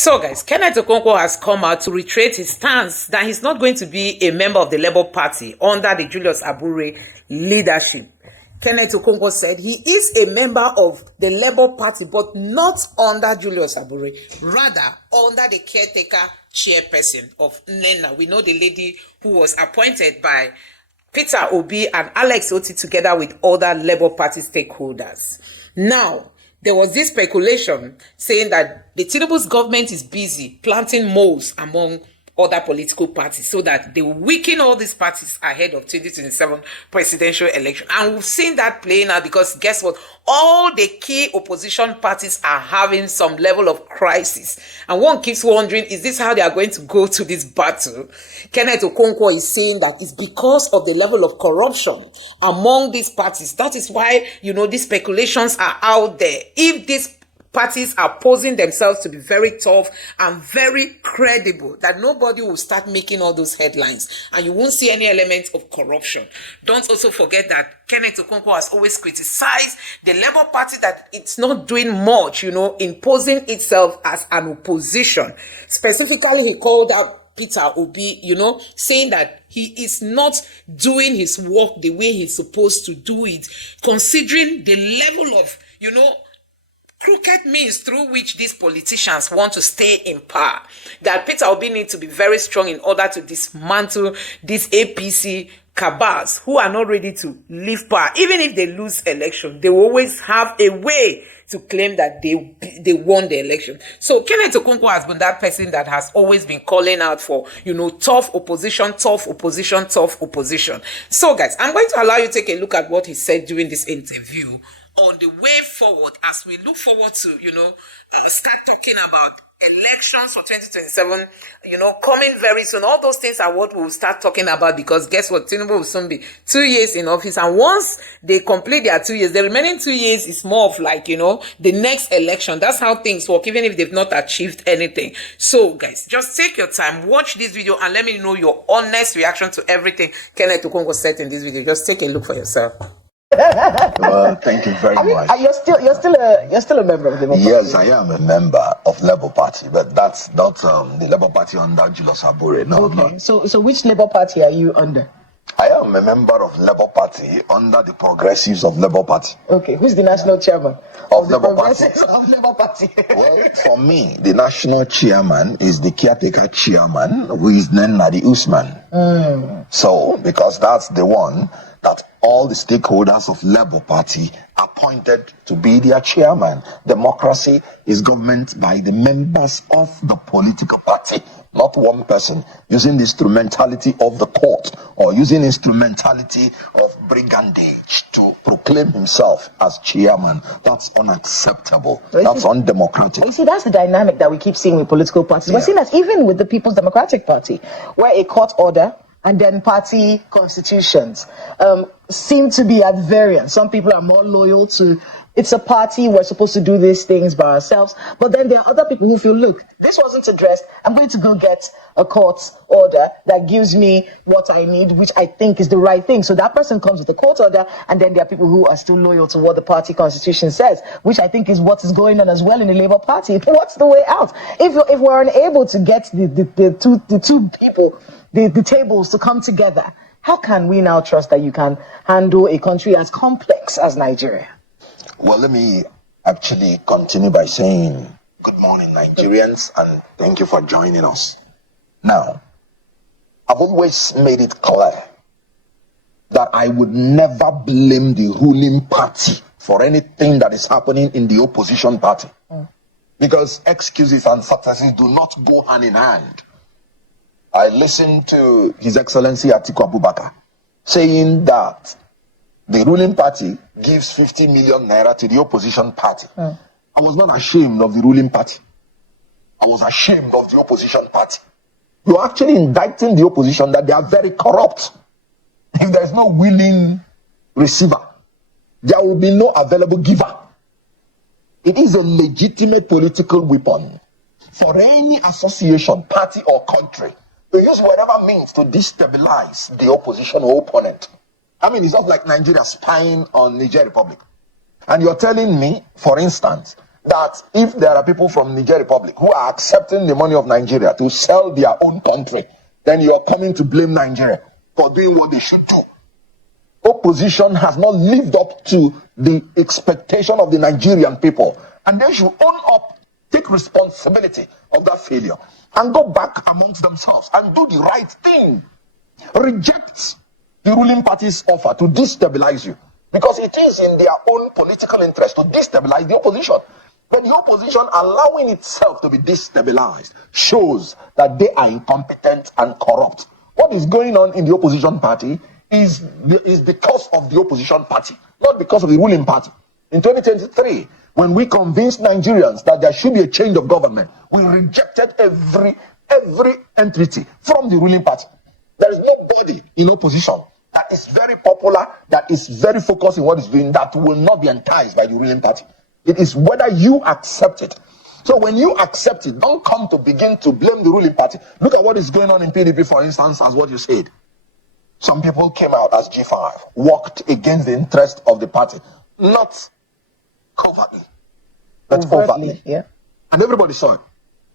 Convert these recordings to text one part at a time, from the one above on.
So guys, Kenneth Okonkwo has come out to reiterate his stance that he's not going to be a member of the Labour Party under the Julius Abure leadership. Kenneth Okonkwo said he is a member of the Labour Party, but not under Julius Abure, rather under the caretaker chairperson of NENA. We know the lady who was appointed by Peter Obi and Alex Oti together with other Labour Party stakeholders. Now, there was this speculation saying that the Tinubu's government is busy planting moles among other political parties so that they will weaken all these parties ahead of 2027 presidential election. And we've seen that playing out because guess what? All the key opposition parties are having some level of crisis. And one keeps wondering, is this how they are going to go to this battle? Kenneth Okonkwo is saying that it's because of the level of corruption among these parties. That is why, these speculations are out there. If these parties are posing themselves to be very tough and very credible, that nobody will start making all those headlines and you won't see any element of corruption. Don't also forget that Kenneth Okonkwo has always criticized the Labour Party that it's not doing much, in posing itself as an opposition. Specifically, he called out Peter Obi, saying that he is not doing his work the way he's supposed to do it, considering the level of, crooked means through which these politicians want to stay in power. That Peter Obi needs to be very strong in order to dismantle these APC cabals who are not ready to leave power. Even if they lose election, they will always have a way to claim that they won the election. So Kenneth Okonkwo has been that person that has always been calling out for, tough opposition. So guys, I'm going to allow you to take a look at what he said during this interview on the way forward as we look forward to, start talking about elections for 2027, coming very soon. All those things are what we'll start talking about because guess what? Tinubu will soon be 2 years in office. And once they complete their 2 years, the remaining 2 years is more of like, the next election. That's how things work, even if they've not achieved anything. So guys, just take your time, watch this video and let me know your honest reaction to everything Kenneth Okonkwo said in this video. Just take a look for yourself. Well, thank you very much. You're still a member of the Labour Party. Yes, I am a member of Labour Party, but that's not the Labour Party under Julius Abure. No, okay. no. So which Labour Party are you under? I am a member of Labour Party under the Progressives of Labour Party. Okay, who's the national chairman of Labour Party? Of Labour Party. Well, for me, the national chairman is the caretaker chairman, who is nnamdi Usman. So, because that's the one that all the stakeholders of Labour Party appointed to be their chairman. Democracy is government by the members of the political party, not one person using the instrumentality of the court or using instrumentality of brigandage to proclaim himself as chairman. That's unacceptable. That's undemocratic. You see, that's the dynamic that we keep seeing with political parties. We're seeing that even with the People's Democratic Party, where a court order and then party constitutions seem to be at variance. Some people are more loyal to, it's a party, we're supposed to do these things by ourselves. But then there are other people who feel, look, this wasn't addressed. I'm going to go get a court order that gives me what I need, which I think is the right thing. So that person comes with a court order, and then there are people who are still loyal to what the party constitution says, which I think is what is going on as well in the Labour Party. What's the way out? If we're unable to get the two people, the tables to come together, how can we now trust that you can handle a country as complex as Nigeria? Well, let me actually continue by saying good morning, Nigerians, and thank you for joining us. Now, I've always made it clear that I would never blame the ruling party for anything that is happening in the opposition party. Because excuses and successes do not go hand in hand. I listened to His Excellency Atiku Abubakar saying that the ruling party gives 50 million naira to the opposition party. I was not ashamed of the ruling party. I was ashamed of the opposition party. You're actually indicting the opposition that they are very corrupt. If there is no willing receiver, there will be no available giver. It is a legitimate political weapon for any association, party, or country to use whatever means to destabilize the opposition or opponent. I mean, it's not like Nigeria spying on Niger Republic. And you're telling me, for instance, that if there are people from Niger Republic who are accepting the money of Nigeria to sell their own country, then you are coming to blame Nigeria for doing what they should do. Opposition has not lived up to the expectation of the Nigerian people, and they should own up, take responsibility of that failure, and go back amongst themselves and do the right thing. Reject the ruling party's offer to destabilize you, because it is in their own political interest to destabilize the opposition. But the opposition allowing itself to be destabilized shows that they are incompetent and corrupt. What is going on in the opposition party is because of the opposition party, not because of the ruling party. In 2023, when we convinced Nigerians that there should be a change of government, we rejected every entity from the ruling party. There is nobody in opposition that is very popular, that is very focused in what is doing, that will not be enticed by the ruling party. It is whether you accept it. So when you accept it, don't come to begin to blame the ruling party. Look at what is going on in PDP, for instance, as what you said. Some people came out as G5, worked against the interest of the party, not covertly, but overtly. Yeah. And everybody saw it.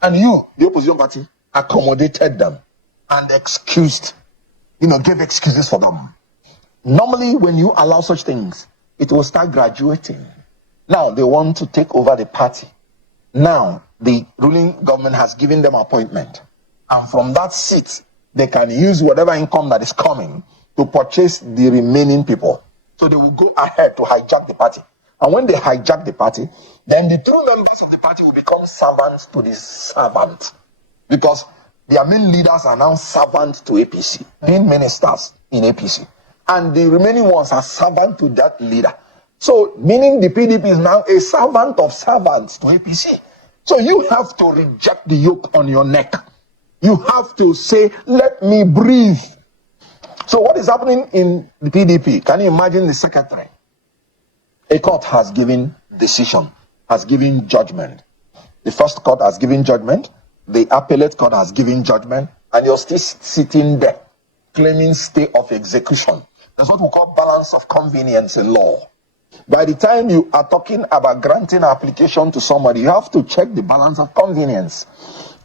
And you, the opposition party, accommodated them and gave excuses for them. Normally, when you allow such things, it will start graduating. Now they want to take over the party. Now the ruling government has given them appointment, and from that seat they can use whatever income that is coming to purchase the remaining people. So they will go ahead to hijack the party, and when they hijack the party, then the true members of the party will become servants to the servant, because their main leaders are now servants to APC, being ministers in APC, and the remaining ones are servants to that leader. So, meaning the PDP is now a servant of servants to APC. So you have to reject the yoke on your neck. You have to say, let me breathe. So what is happening in the PDP? Can you imagine the secretary? A court has given decision, has given judgment. The first court has given judgment. The appellate court has given judgment. And you're still sitting there claiming stay of execution. That's what we call balance of convenience in law. By the time you are talking about granting an application to somebody, you have to check the balance of convenience.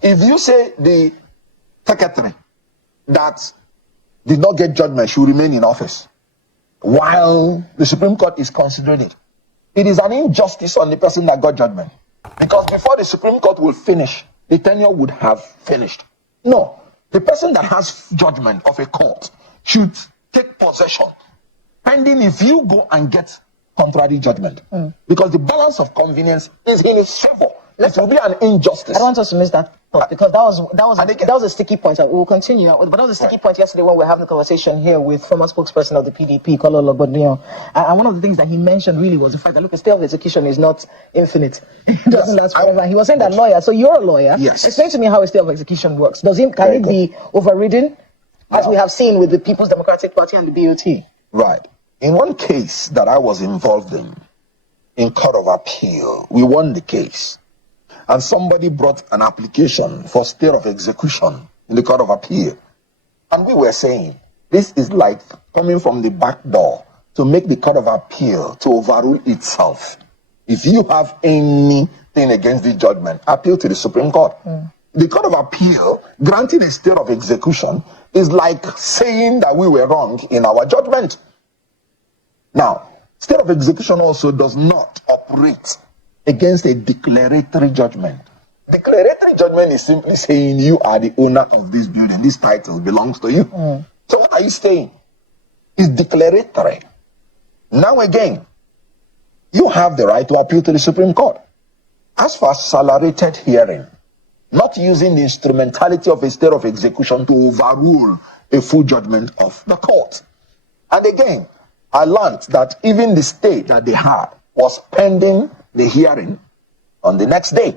If you say the secretary that did not get judgment should remain in office while the Supreme Court is considering it, it is an injustice on the person that got judgment. Because before the Supreme Court will finish, the tenure would have finished. No, the person that has judgment of a court should take possession, pending if you go and get contrary judgment, because the balance of convenience is in his favor. It will be an injustice. I don't want us to miss that thought, because that was a sticky point. We will continue, but that was a sticky point yesterday when we were having a conversation here with former spokesperson of the PDP, Kolo Logbonio. And one of the things that he mentioned really was the fact that, look, a stay of execution is not infinite. It doesn't last forever. He was saying that lawyer, so you're a lawyer. Yes. Explain to me how a stay of execution works. Can it be overridden, as we have seen with the People's Democratic Party and the BOT? Right. In one case that I was involved in Court of Appeal, we won the case. And somebody brought an application for stay of execution in the Court of Appeal. And we were saying, this is like coming from the back door to make the Court of Appeal to overrule itself. If you have anything against the judgment, appeal to the Supreme Court. The Court of Appeal granting a stay of execution is like saying that we were wrong in our judgment. Now, stay of execution also does not operate against a declaratory judgment. Declaratory judgment is simply saying you are the owner of this building. This title belongs to you. So what are you saying? It's declaratory. Now again, you have the right to appeal to the Supreme Court. As for accelerated hearing, not using the instrumentality of a stay of execution to overrule a full judgment of the court. And again, I learned that even the stay that they had was pending the hearing on the next day,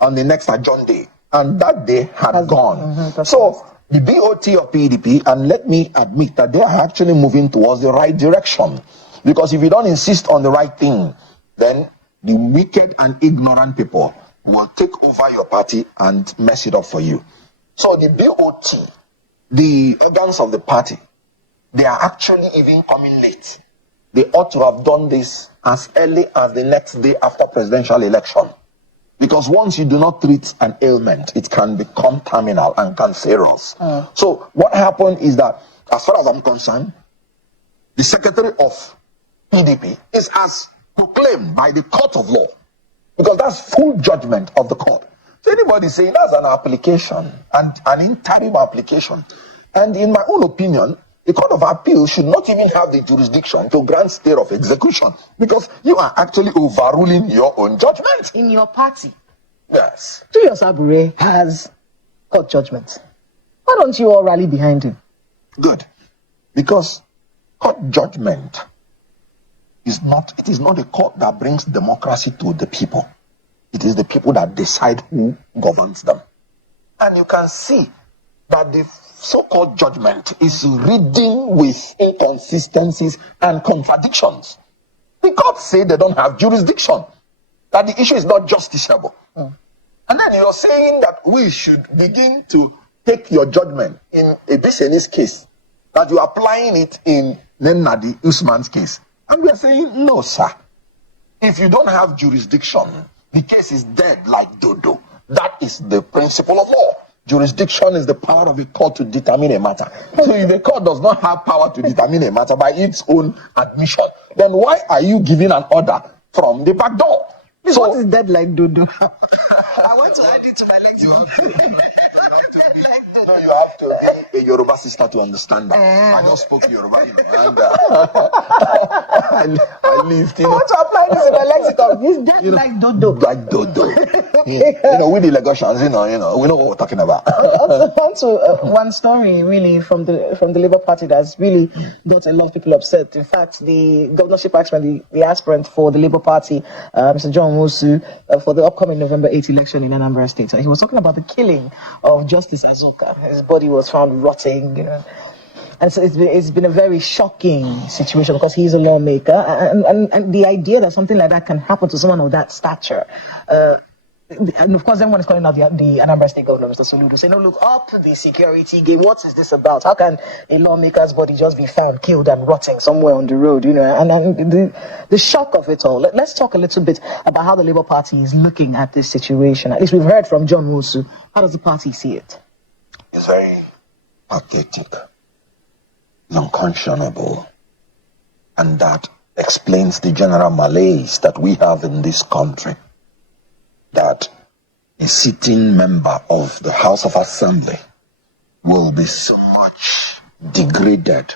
on the next adjourned day, and that day had gone. So the BOT of PDP, and let me admit that they are actually moving towards the right direction, because if you don't insist on the right thing, then the wicked and ignorant people will take over your party and mess it up for you. So the BOT, the organs of the party, they are actually even coming late. They ought to have done this as early as the next day after presidential election. Because once you do not treat an ailment, it can become terminal and cancerous. So what happened is that, as far as I'm concerned, the secretary of PDP is as proclaimed by the court of law, because that's full judgment of the court. So anybody saying that's an application, and an interim application, and in my own opinion, the Court of Appeal should not even have the jurisdiction to grant stay of execution, because you are actually overruling your own judgment. In your party, Yes. Julius Abure has court judgments. Why don't you all rally behind him? Good. Because court judgment is not a court that brings democracy to the people. It is the people that decide who governs them. And you can see that the so-called judgment is reading with inconsistencies and contradictions. The court say they don't have jurisdiction, that the issue is not justiciable. And then you're saying that we should begin to take your judgment in a Bisenese case, that you're applying it in nnamdi Usman's case. And we are saying, no, sir. If you don't have jurisdiction, the case is dead like dodo. That is the principle of law. Jurisdiction is the power of a court to determine a matter. So if the court does not have power to determine a matter by its own admission, then why are you giving an order from the back door? So, what is dead like dodo? I want to add it to my legs. No, you have to be a Yoruba sister to understand that. I just spoke Yoruba, and I lived, I want to apply this in my lexicon. He's dead like dodo. Like dodo. With the Lagosians, we know what we're talking about. On to one story really from the Labour Party that's really got a lot of people upset. In fact, the governorship aspirant, the aspirant for the Labour Party, Mr. John Wosu, for the upcoming November 8th election in Anambra State, he was talking about the killing of Justice Azuka. His body was found rotting, and so it's been a very shocking situation because he's a lawmaker, and the idea that something like that can happen to someone of that stature. And of course, everyone is calling out the Anambra State Governor, Mr. Soludo, saying, "No, look up the security game. What is this about? How can a lawmaker's body just be found killed and rotting somewhere on the road?" And the shock of it all. Let's talk a little bit about how the Labour Party is looking at this situation. At least we've heard from John Wosu. How does the party see it? It's very pathetic, unconscionable, and that explains the general malaise that we have in this country. That a sitting member of the House of Assembly will be so much degraded,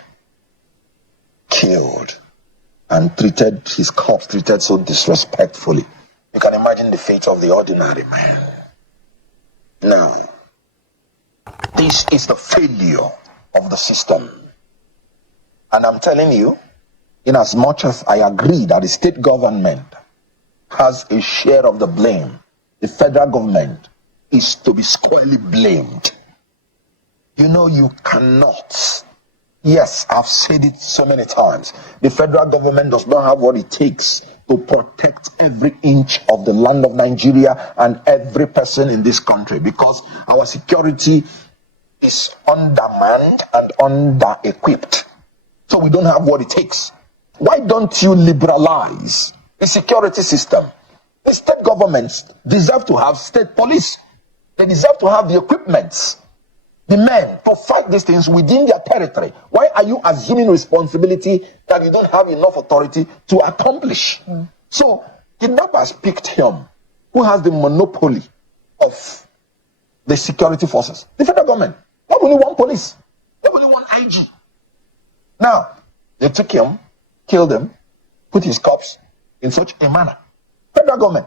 killed, and his corpse treated so disrespectfully. You can imagine the fate of the ordinary man. Now, this is the failure of the system. And I'm telling you, in as much as I agree that the state government has a share of the blame, the federal government is to be squarely blamed. You cannot. Yes, I've said it so many times. The federal government does not have what it takes to protect every inch of the land of Nigeria and every person in this country, because our security is undermanned and under-equipped. So we don't have what it takes. Why don't you liberalize the security system? The state governments deserve to have state police. They deserve to have the equipment, the men to fight these things within their territory. Why are you assuming responsibility that you don't have enough authority to accomplish? So kidnappers picked him, who has the monopoly of the security forces. The federal government. They have only one police. They have only one IG. Now, they took him, killed him, put his corpse in such a manner. Federal government.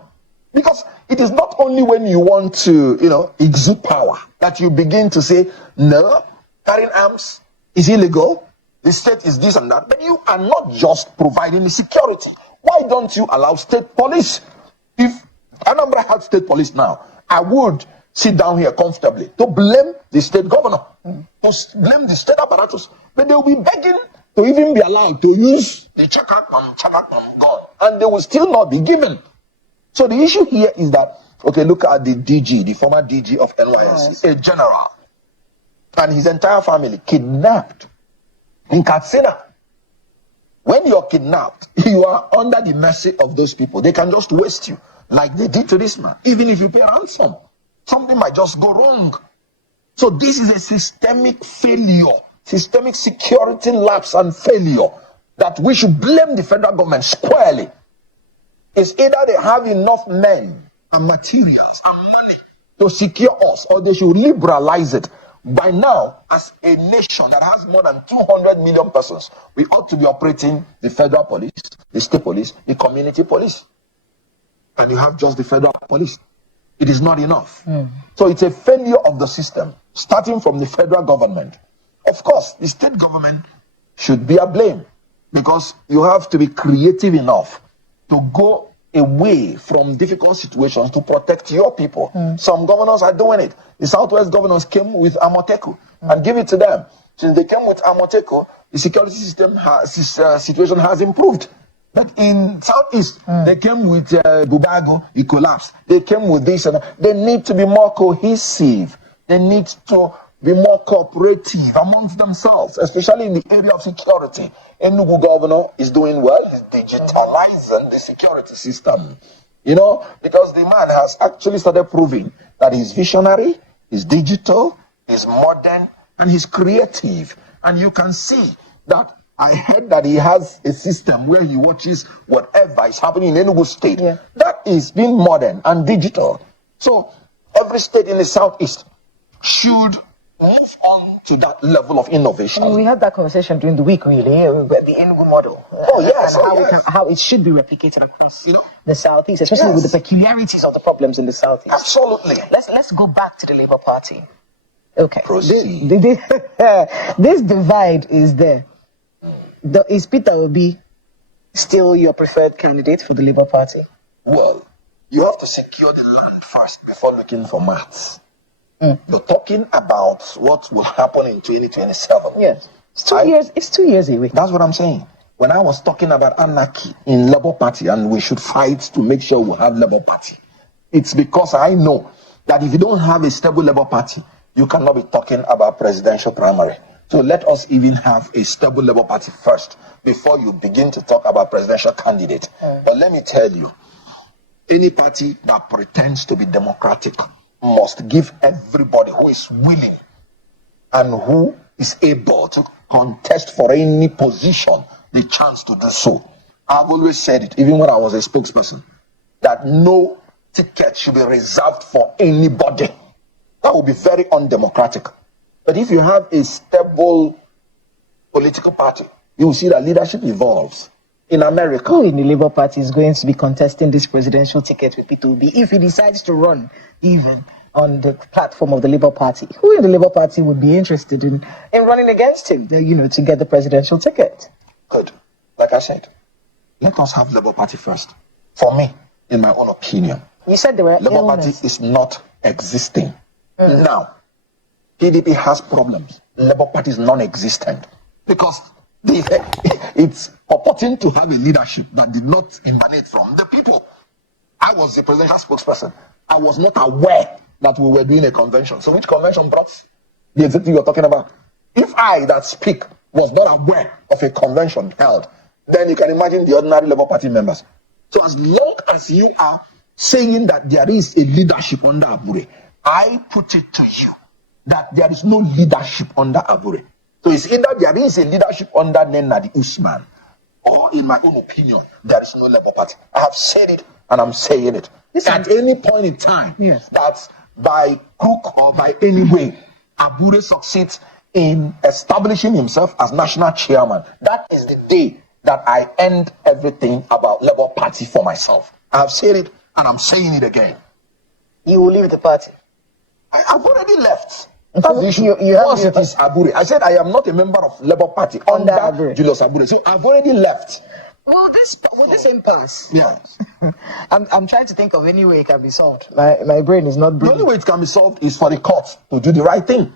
Because it is not only when you want to, exude power that you begin to say, no, carrying arms is illegal, the state is this and that, but you are not just providing the security. Why don't you allow state police? If Anambra had state police now, I would sit down here comfortably to blame the state governor, to blame the state apparatus, but they will be begging to even be allowed to use the chakakam gun, and they will still not be given. So the issue here is that, look at the DG, the former DG of NYSC, a general, and his entire family kidnapped in Katsina. When you're kidnapped, you are under the mercy of those people. They can just waste you. like they did to this man. Even if you pay ransom, something might just go wrong. So this is a systemic failure, systemic security lapse and failure that we should blame the federal government squarely. It's either they have enough men and materials and money to secure us, or they should liberalize it. By now, as a nation that has more than 200 million persons, we ought to be operating the federal police, the state police, the community police. And you have just the federal police. It is not enough. So it's a failure of the system, starting from the federal government. Of course, the state government should be a blame, because you have to be creative enough to go away from difficult situations to protect your people. Some governors are doing it. The Southwest governors came with Amoteco and give it to them. Since they came with Amoteco, the security system situation has improved. But in Southeast, they came with Bubago, it collapsed. They came with this, and they need to be more cohesive. They need to be more cooperative amongst themselves, especially in the area of security. Enugu governor is doing well. He's digitalizing the security system, you know, because the man has actually started proving that he's visionary, he's digital, he's modern, and he's creative. And you can see that. I heard that he has a system where he watches whatever is happening in Enugu State. That is being modern and digital. So every state in the Southeast should move on to that level of innovation. We had that conversation during the week, really, the Enugu model. And how it should be replicated across the Southeast, especially with the peculiarities of the problems in the Southeast. Absolutely. Let's go back to the Labour Party. Okay. Proceed. This divide is there. Is Peter Obi still your preferred candidate for the Labour Party? Well, you have to secure the land first before looking for maths. You're talking about what will happen in 2027. Yes. It's 2 years away. That's what I'm saying. When I was talking about anarchy in Labour Party and we should fight to make sure we have Labour Party, it's because I know that if you don't have a stable Labour Party, you cannot be talking about presidential primary. So let us even have a stable Labour Party first before you begin to talk about presidential candidate. But let me tell you, any party that pretends to be democratic must give everybody who is willing and who is able to contest for any position the chance to do so. I've always said it, even when I was a spokesperson, that no ticket should be reserved for anybody. That would be very undemocratic. But if you have a stable political party, you will see that leadership evolves. In America, who in the Labour Party is going to be contesting this presidential ticket with Peter Obi if he decides to run even on the platform of the Labour Party? Who in the Labour Party would be interested in running against him, to get the presidential ticket? Good. Like I said, let us have Labour Party first. For me, in my own opinion, you said there were Labour Party is not existing. Now, PDP has problems. Labour Party is non-existent because it's purporting to have a leadership that did not emanate from the people. I was the presidential spokesperson. I was not aware that we were doing a convention. So which convention brought the executive you're talking about? If I that speak was not aware of a convention held, then you can imagine the ordinary Labour Party members. So as long as you are saying that there is a leadership under Abure, I put it to you that there is no leadership under Abure. So it's either there is a leadership under nnamdi Usman, or in my own opinion, there is no Labour Party. I have said it and I'm saying it. At any point in time, that by crook or by any way, Abure succeeds in establishing himself as national chairman, that is the day that I end everything about Labour Party for myself. I have said it and I'm saying it again. You will leave the party? I've already left. That's the issue. Once it is Abure, I said I am not a member of Labour Party under Julius Abure. So I've already left. Will this impasse? Yes. I'm trying to think of any way it can be solved. My brain is not. The only way it can be solved is for the court to do the right thing.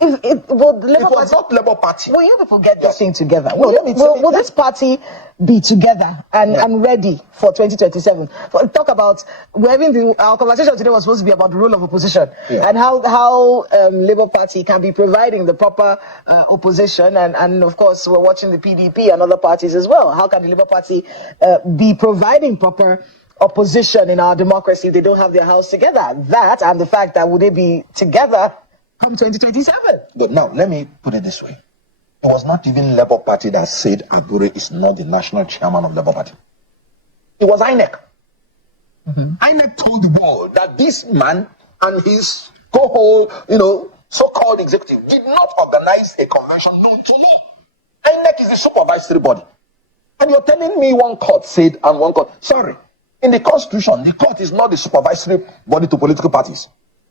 It was not Labour Party. Will you people get this thing together? Will this party be together and ready for 2027? Talk about, our conversation today was supposed to be about the role of opposition and how Labour Party can be providing the proper opposition, and of course we're watching the PDP and other parties as well. How can the Labour Party be providing proper opposition in our democracy if they don't have their house together. That and the fact that would they be together come 2027? But now, let me put it this way. It was not even Labour Party that said Abure is not the national chairman of Labour Party. It was INEC. INEC told the world that this man and his so-called executive did not organize a convention known to law. INEC is the supervisory body. And you're telling me one court said and one court... Sorry. In the Constitution, the court is not the supervisory body to political parties.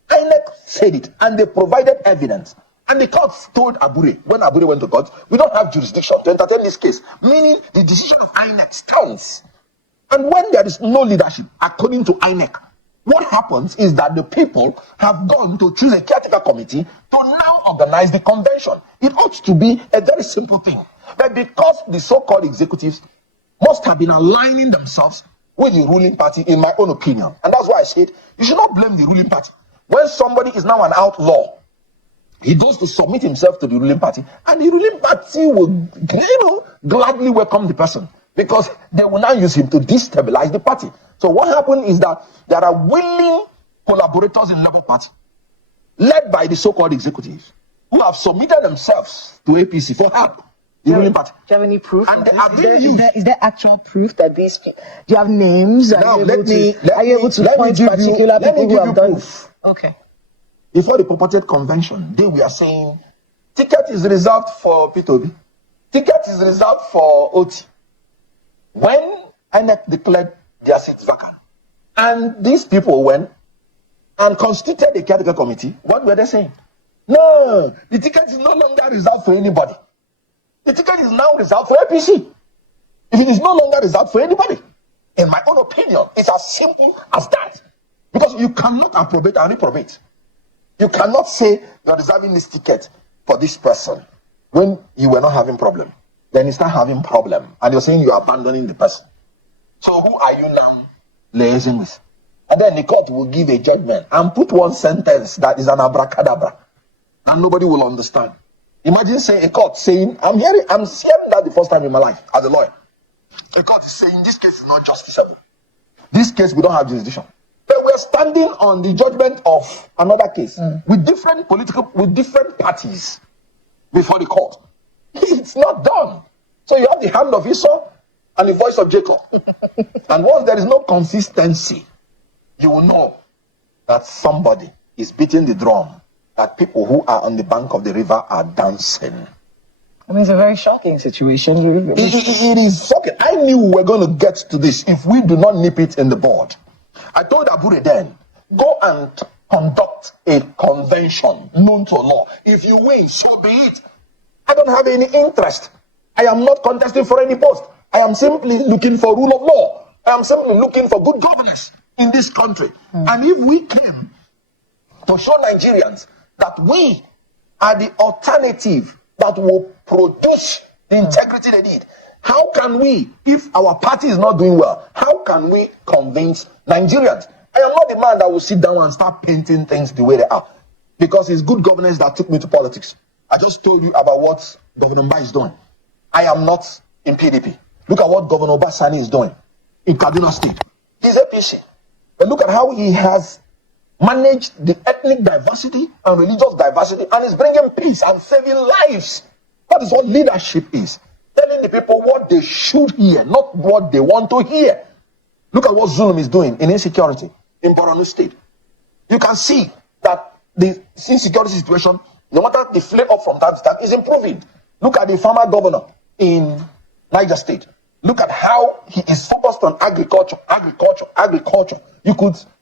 INEC said it, and they provided evidence. And the court told Abure, when Abure went to court, we don't have jurisdiction to entertain this case. Meaning the decision of INEC stands. And when there is no leadership, according to INEC, what happens is that the people have gone to choose a caretaker committee to now organize the convention. It ought to be a very simple thing. But because the so-called executives must have been aligning themselves with the ruling party, in my own opinion, and that's why I said you should not blame the ruling party. When somebody is now an outlaw, he goes to submit himself to the ruling party, and the ruling party will gladly welcome the person, because they will now use him to destabilize the party. So what happened is that there are willing collaborators in Labour Party, led by the so-called executives, who have submitted themselves to APC for help. The ruling party. Do you have any proof? And they are being used. Is there actual proof that these people... Do you have names? Now, Are you able to point particular people who have done... Proof. Okay. Before the purported convention, they were saying, ticket is reserved for P2B. Ticket is reserved for OT. When INEC declared their seats vacant, and these people went and constituted a caretaker committee, what were they saying? No, the ticket is no longer reserved for anybody. The ticket is now reserved for APC. If it is no longer reserved for anybody, in my own opinion, it's as simple as that. Because you cannot approbate and reprobate. You cannot say you're reserving this ticket for this person when you were not having problem. Then you start having problem, and you're saying you're abandoning the person. So who are you now liaising with? And then the court will give a judgment and put one sentence that is an abracadabra, and nobody will understand. Imagine saying a court saying, I'm hearing that the first time in my life as a lawyer. A court is saying this case is not justiciable. This case we don't have jurisdiction. But we're standing on the judgment of another case with different parties before the court. It's not done. So you have the hand of Esau and the voice of Jacob. And once there is no consistency, you will know that somebody is beating the drum, that people who are on the bank of the river are dancing. I mean, it's a very shocking situation. It is shocking. I knew we were going to get to this if we do not nip it in the bud. I told Abure then, go and conduct a convention known to law. If you win, so be it. I don't have any interest. I am not contesting for any post. I am simply looking for rule of law. I am simply looking for good governance in this country. And if we came to show Nigerians that we are the alternative that will produce the integrity they need, how can we, if our party is not doing well, how can we convince Nigerians? I am not the man that will sit down and start painting things the way they are, because it's good governance that took me to politics. I just told you about what Governor Mba is doing. I am not in PDP. Look at what Governor Obasani is doing in Kaduna State. He's APC. But look at how he has managed the ethnic diversity and religious diversity, and is bringing peace and saving lives. That is what leadership is. Telling the people what they should hear, not what they want to hear. Look at what Zulum is doing in insecurity in Borno State. You can see that the insecurity situation, no matter the flare up from time to time, is improving. Look at the former governor in Niger State. Look at how he is focused on agriculture.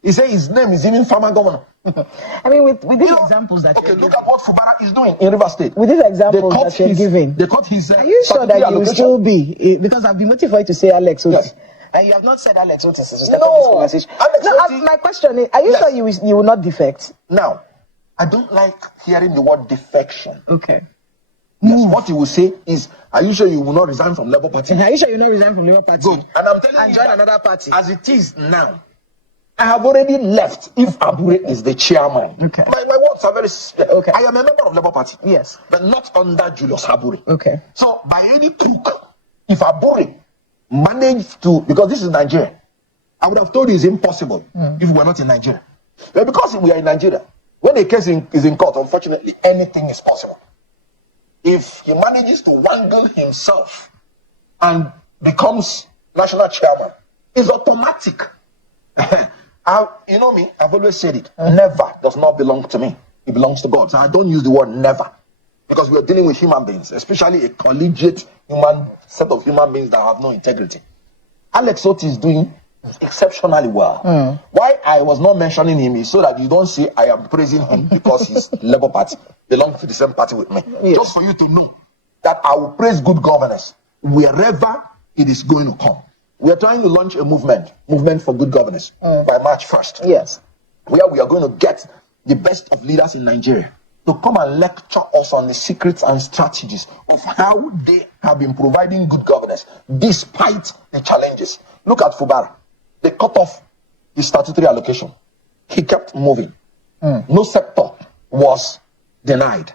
He say his name is even farmer governor. I mean, with these examples that look at what Fubara is doing in River State. With these examples that you're giving, they cut his. Are you sure that you will still be? Because I've been waiting for you to say Alex Otis. Yes. And you have not said Alex Otis. No. My question is, are you sure you will not defect? Now, I don't like hearing the word defection. Okay. Yes, what he will say is, are you sure you will not resign from Labour Party? And are you sure you will not resign from Labour Party? Good. And I'm telling you, join another party. As it is now, I have already left if Abure is the chairman. Okay. My words are very simple. Okay. I am a member of Labour Party. Yes. But not under Julius Abure. Okay. So, by any crook, if Abure managed to, because this is Nigeria, I would have told you it's impossible if we were not in Nigeria. But because we are in Nigeria, when a case is in court, unfortunately, anything is possible. If he manages to wangle himself and becomes national chairman, it's automatic. You know me, I've always said it. Never does not belong to me. It belongs to God. So I don't use the word never. Because we are dealing with human beings, especially a collegiate set of human beings that have no integrity. Alex Otti is doing exceptionally well. Why I was not mentioning him is so that you don't say I am praising him because he's Labour Party, belongs to the same party with me. Yes. Just for you to know that I will praise good governance wherever it is going to come. We are trying to launch a movement for good governance by March 1st. Yes. Where we are going to get the best of leaders in Nigeria to come and lecture us on the secrets and strategies of how they have been providing good governance despite the challenges. Look at Fubara. They cut off his statutory allocation. He kept moving. No sector was denied.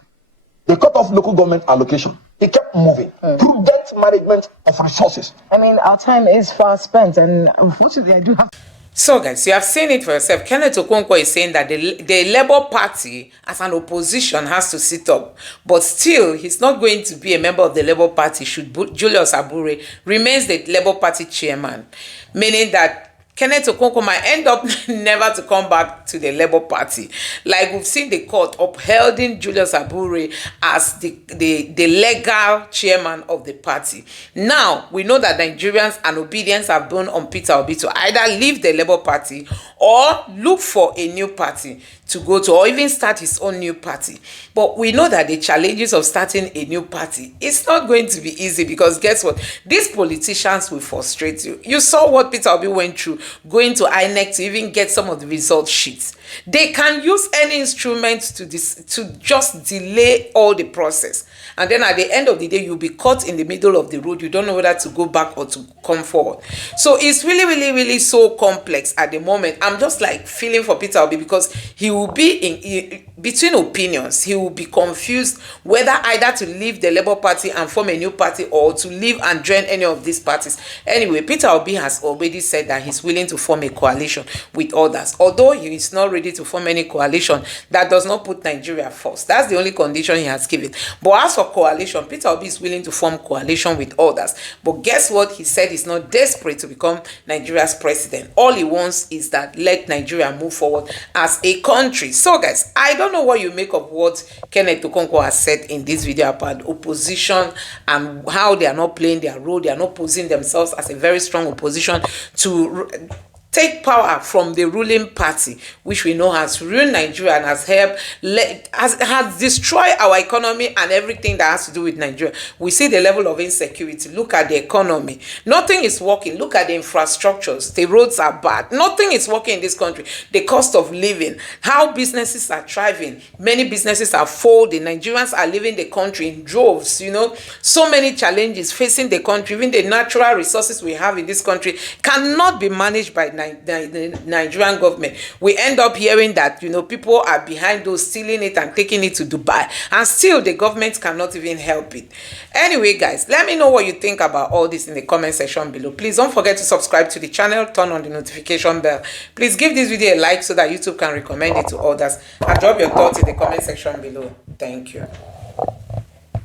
They cut off local government allocation. He kept moving. Prudent management of resources. I mean, our time is far spent, and unfortunately, I do have. So guys, you have seen it for yourself. Kenneth Okonkwo is saying that the Labour Party as an opposition has to sit up. But still, he's not going to be a member of the Labour Party should Julius Abure remains the Labour Party chairman. Meaning that Kenneth Okonkwo might end up never to come back to the Labour Party. Like we've seen the court upholding Julius Abure as the legal chairman of the party. Now, we know that Nigerians and obedience have been on Peter Obi to either leave the Labour Party or look for a new party to go to, or even start his own new party. But we know that the challenges of starting a new party is not going to be easy, because guess what? These politicians will frustrate you. You saw what Peter Obi went through going to INEC to even get some of the result sheets. They can use any instrument to just delay all the process. And then at the end of the day, you'll be caught in the middle of the road. You don't know whether to go back or to come forward. So it's really so complex at the moment. I'm just like feeling for Peter Obi, because he will be in between opinions. He will be confused whether either to leave the Labour Party and form a new party or to leave and join any of these parties. Anyway, Peter Obi has already said that he's willing to form a coalition with others. Although he is not ready to form any coalition that does not put Nigeria first. That's the only condition he has given. But as for coalition, Peter Obi is willing to form coalition with others. But guess what? He said he's not desperate to become Nigeria's president. All he wants is that let Nigeria move forward as a country. So guys, I don't know what you make of what Kenneth Okonkwo has said in this video about opposition and how they are not playing their role. They are not posing themselves as a very strong opposition to take power from the ruling party, which we know has ruined Nigeria and has helped, has destroyed our economy and everything that has to do with Nigeria. We see the level of insecurity. Look at the economy. Nothing is working. Look at the infrastructures. The roads are bad. Nothing is working in this country. The cost of living, how businesses are thriving. Many businesses are folding. Nigerians are leaving the country in droves, you know. So many challenges facing the country. Even the natural resources we have in this country cannot be managed by the Nigerian government. We end up hearing that, you know, people are behind those stealing it and taking it to Dubai, and still the government cannot even help it. Anyway guys, let me know what you think about all this in the comment section below. Please don't forget to subscribe to the channel, turn on the notification bell. Please give this video a like so that YouTube can recommend it to others, and drop your thoughts in the comment section below. Thank you.